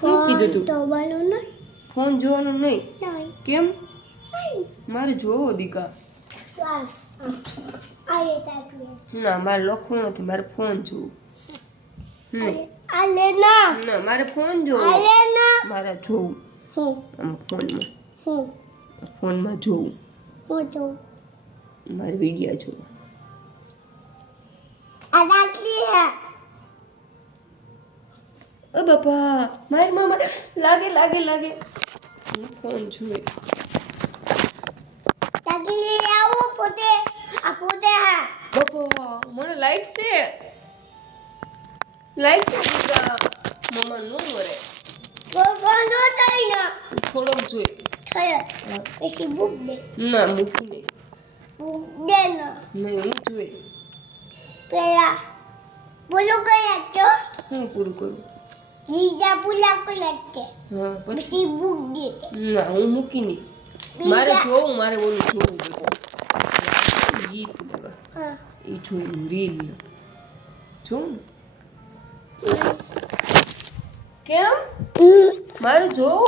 શું કીધું તું? તો બોલું નહીં. ફોન જોવાનું નહીં. નહીં. કેમ? નહીં. મારે જોવો દીકા. બસ. આ લે તાપીએ. ના મારે લખવું નથી, મારે ફોન જોવું. નહીં. આ લે ના. ના મારે ફોન આ જોવો. લે ના. મારે જોવું. હું આમ હું ફોનમાં જોવું. હું તો મારે વિડીયો જોવા. આ રાખલી હે. ઓ બાપા મારી મામા લાગે હું ફોન જોઈ. તકલી આવો પોતે આ પોતે હા. બાપા મને લાઈક્સ છે દીકા. મમ્મા નો મરે ગોગોનો તઈનો થોડોક જોઈ. થયો એસી બુક દે ના મૂકી નહીં. બુક દે નો નહીં હું જોઈ. પેલા બોલો ગયા તો હું પૂરું કરું. લીજા પુલા કોલા કે હા પછી પછી બુક દે ના હું મૂકી નહીં. મારે જોવું, મારે ઓલું જોવું બધું. ગીત લેવા હા એ જોયું રીલ જોઉં ને. કેમ મારે જોવો.